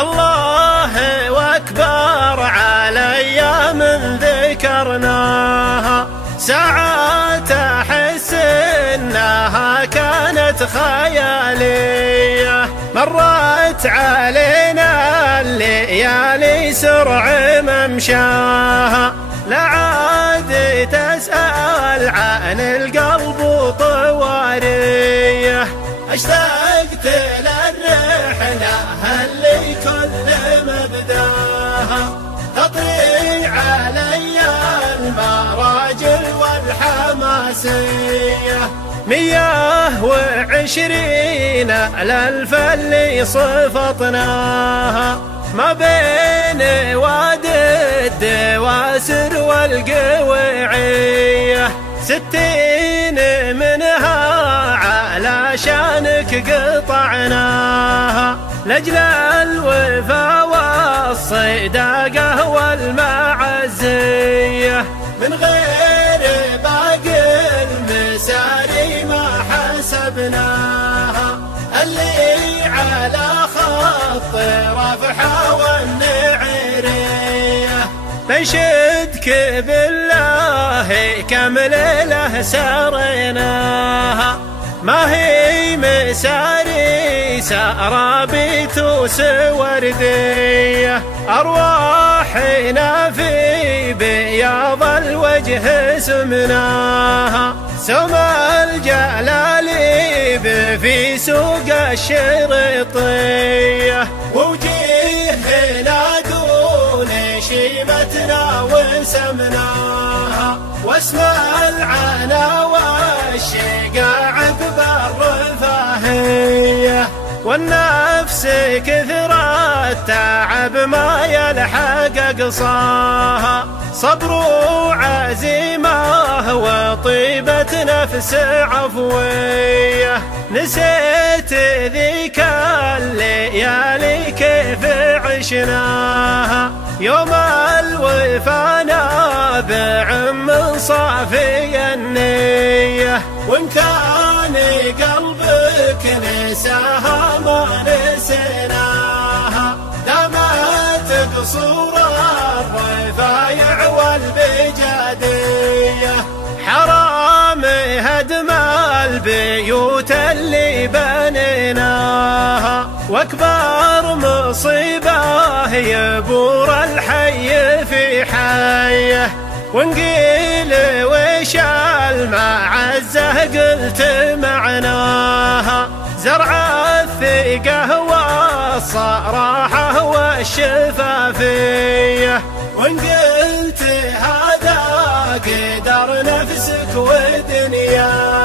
الله واكبر على ايام ذكرناها، ساعات احس انها كانت خياليه، مرت علينا الليالي سرع ممشاها، لا عاد تسأل عن القلب طواريه. اشتقت للرحلة اللي كل مبداها تطري علي المراجل والحماسية، 120 الألف اللي صفطناها ما بين وادي الدواسر والقويعية، 60 منها علشانك قطعناها، لأجل الوفا والصداقة والمعزية، من غير باقي المساري ما حسبناها، اللي على خط رفحة والنعيرية. بنشدك بالله كم ليلة سريناها، ما هي مساري سرابيت وسوردية، أرواحنا في بياض الوجه سمناها، سم الجلاليب في سوق الشريطية، وجيهنا دون شيمتنا وسمناها، واسم العنا والشقا عقب الرفاهية، والنفس كثر التعب ما يلحق قصاها، صبر وعزيمة وطيبة نفس عفوية، نسيت ذيك الليالي كيف عشناها، يوم الوفا نابع من صافي النية، وإن كان قلبك نساها ما نسيناها، دامت قصور الرفايع والبجادية، حرام هدم البيوت اللي بنيناها، واكبر مصيبة يبور الحي في حيه، ونقيل وش المعزة قلت معناها، زرع الثقة والصراحة والشفافية، وإن قلت هذا قدر نفسك ودنياها.